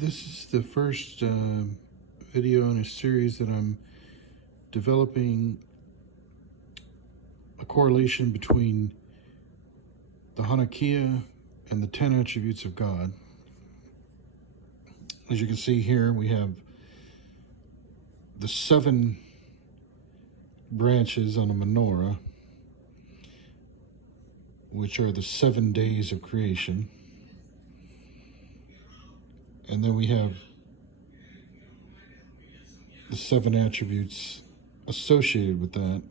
This is the first video in a series that I'm developing a correlation between the Hanukkiya and the 10 attributes of God. As you can see here, we have the 7 branches on a menorah, which are the 7 days of creation. And then we have the 7 attributes associated with that.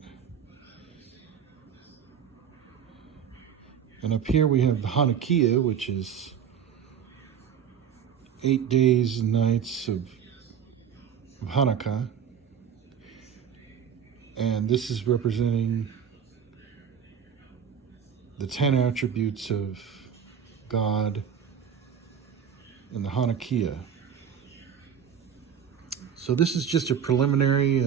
And up here we have the Hanukkiya, which is 8 days and nights of Hanukkah. And this is representing the 10 attributes of God in the Hanukkiya. So this is just a preliminary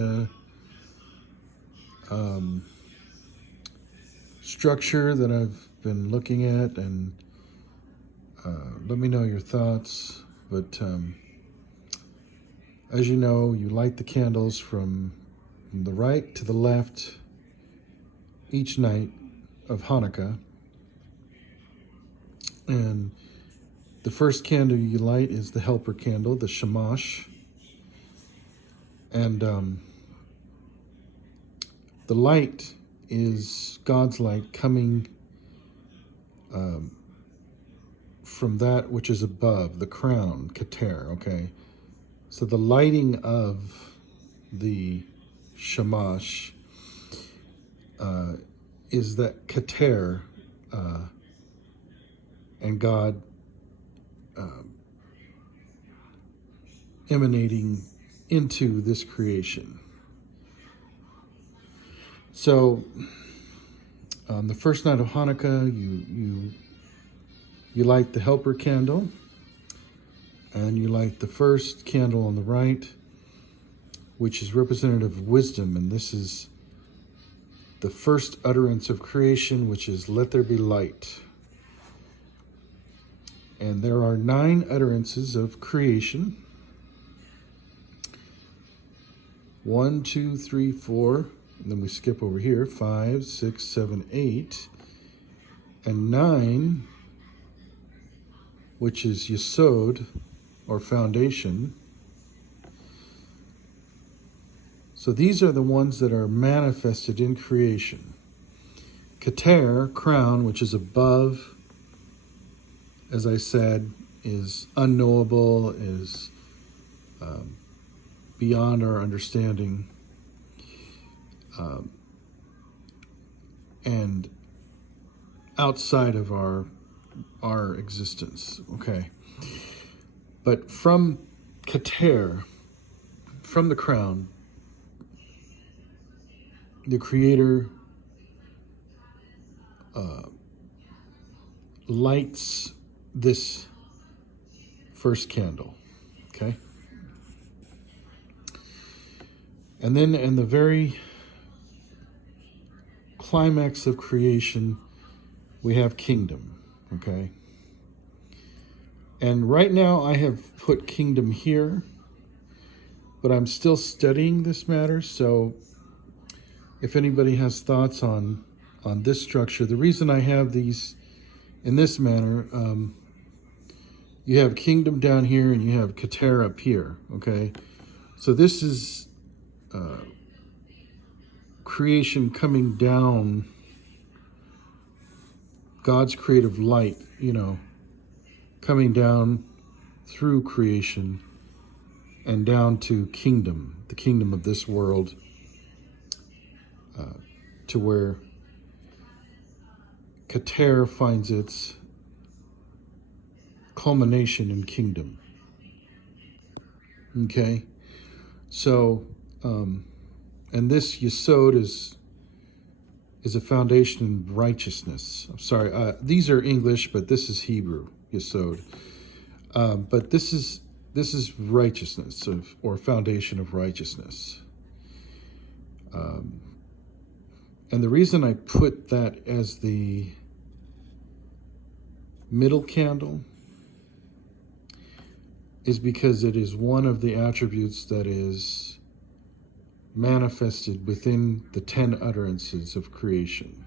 structure that I've been looking at, and let me know your thoughts. But as you know, you light the candles from the right to the left each night of Hanukkah. And the first candle you light is the helper candle, the shamash. And the light is God's light coming from that which is above, the crown, Keter, okay? So the lighting of the shamash is that Keter, and God emanating into this creation. So on the first night of Hanukkah, you light the helper candle, and you light the first candle on the right, which is representative of wisdom, and this is the first utterance of creation, which is "Let there be light." And there are 9 utterances of creation. 1, 2, 3, 4, and then we skip over here, 5, 6, 7, 8, and 9, which is Yesod, or foundation. So these are the ones that are manifested in creation. Keter, crown, which is above, as I said, is unknowable, is beyond our understanding, and outside of our existence, okay? But from Keter, from the crown, the Creator lights this first candle, okay? And then in the very climax of creation, we have kingdom, okay? And right now I have put kingdom here, but I'm still studying this matter. So if anybody has thoughts on this structure, the reason I have these in this manner, you have kingdom down here and you have Keter up here, okay? So this is creation coming down, God's creative light, coming down through creation and down to kingdom, the kingdom of this world, to where Keter finds its culmination in kingdom. Okay, so and this Yesod is a foundation in righteousness. I'm sorry, these are English, but this is Hebrew, Yesod. But this is righteousness, or foundation of righteousness. And the reason I put that as the middle candle is because it is one of the attributes that is manifested within the 10 utterances of creation.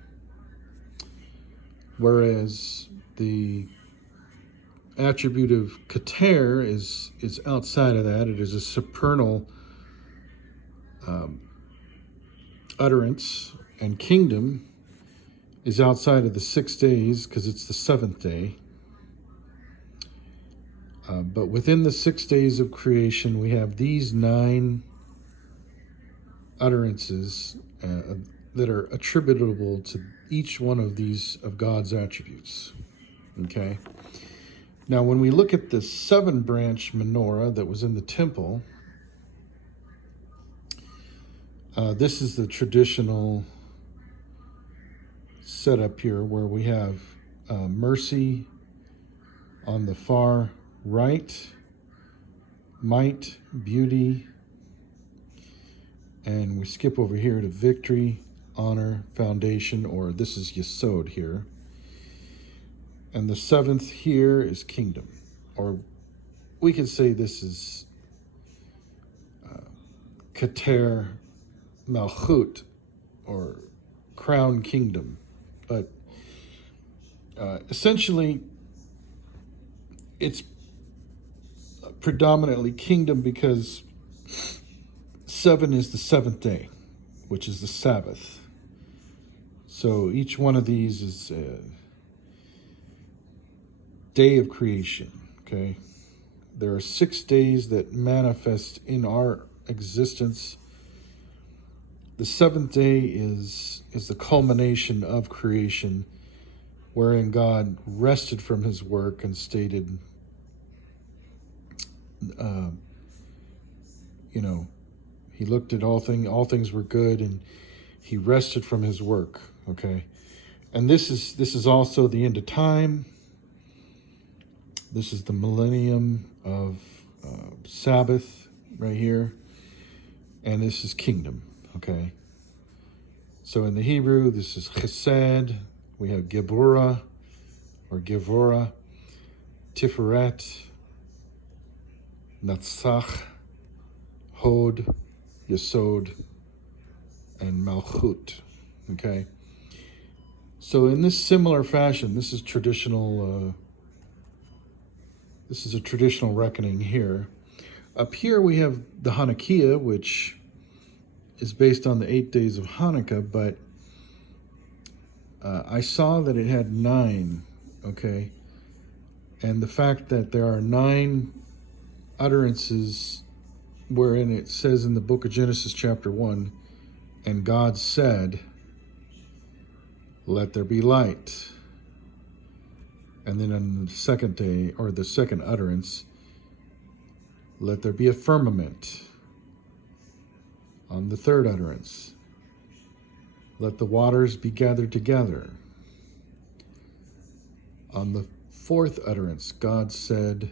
Whereas the attribute of Keter is outside of that. It is a supernal utterance, and kingdom is outside of the 6 days because it's the 7th day. But within the 6 days of creation, we have these 9 utterances that are attributable to each one of these of God's attributes. Okay. Now, when we look at the 7-branch menorah that was in the temple, this is the traditional setup here, where we have mercy on the far right, might, beauty, and we skip over here to victory, honor, foundation, or this is Yesod here. And the 7th here is kingdom, or we could say this is Keter Malchut, or crown kingdom. But essentially, it's predominantly kingdom because 7 is the 7th day, which is the Sabbath. So each one of these is a day of creation, okay? There are 6 days that manifest in our existence. The 7th day is the culmination of creation, wherein God rested from his work and stated, he looked at all things were good, and he rested from his work, okay? And this is also the end of time. This is the millennium of Sabbath right here. And this is kingdom, okay? So in the Hebrew, this is chesed. We have Geburah or Gevurah, Tiferet, Natsach, Hod, Yesod, and Malchut, okay? So in this similar fashion, this is traditional. This is a traditional reckoning here. Up here we have the Hanukkiya, which is based on the 8 days of Hanukkah, but I saw that it had 9, okay? And the fact that there are 9 utterances wherein it says in the book of Genesis chapter 1, and God said, let there be light. And then on the 2nd day, or the 2nd utterance, let there be a firmament. On the 3rd utterance, let the waters be gathered together. On the 4th utterance, God said,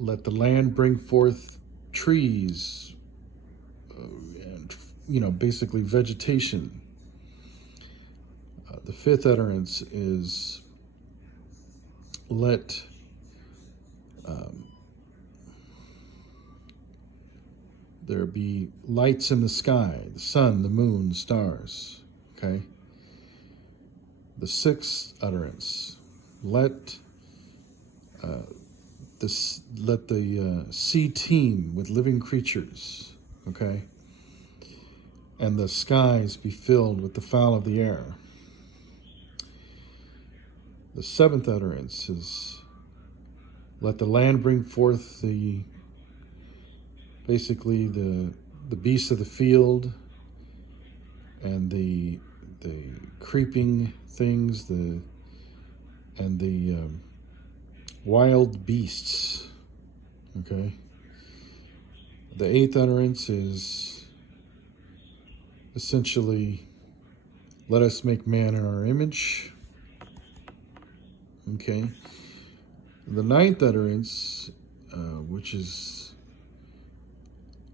let the land bring forth trees, and, basically vegetation. The 5th utterance is, let there be lights in the sky, the sun, the moon, stars, okay? The 6th utterance, let the sea teem with living creatures, okay? And the skies be filled with the fowl of the air. The 7th utterance is, let the land bring forth the beasts of the field and the creeping things, and the wild beasts, okay? The 8th utterance is essentially, let us make man in our image, okay? The 9th utterance, which is,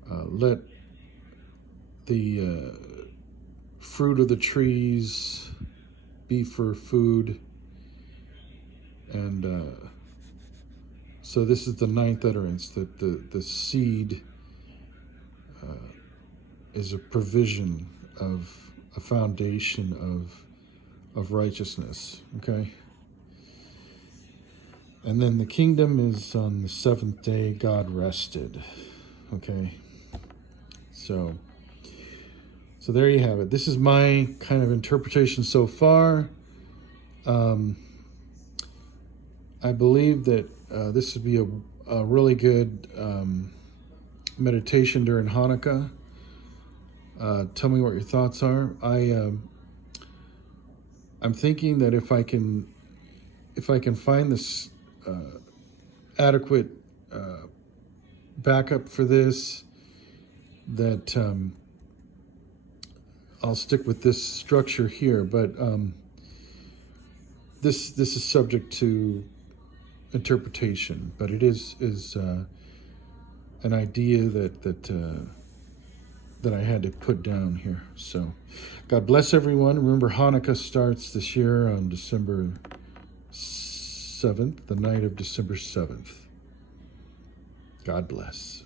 let the fruit of the trees be for food, and So this is the ninth utterance, that the seed is a provision of a foundation of righteousness, okay? And then the kingdom is on the seventh day, God rested, okay? So there you have it. This is my kind of interpretation so far. I believe that this would be a really good meditation during Hanukkah. Tell me what your thoughts are. I'm thinking that if I can find this adequate backup for this, that I'll stick with this structure here. But this is subject to interpretation, but it is an idea that I had to put down here. So God bless everyone. Remember, Hanukkah starts this year on December 7th, the night of December 7th. God bless.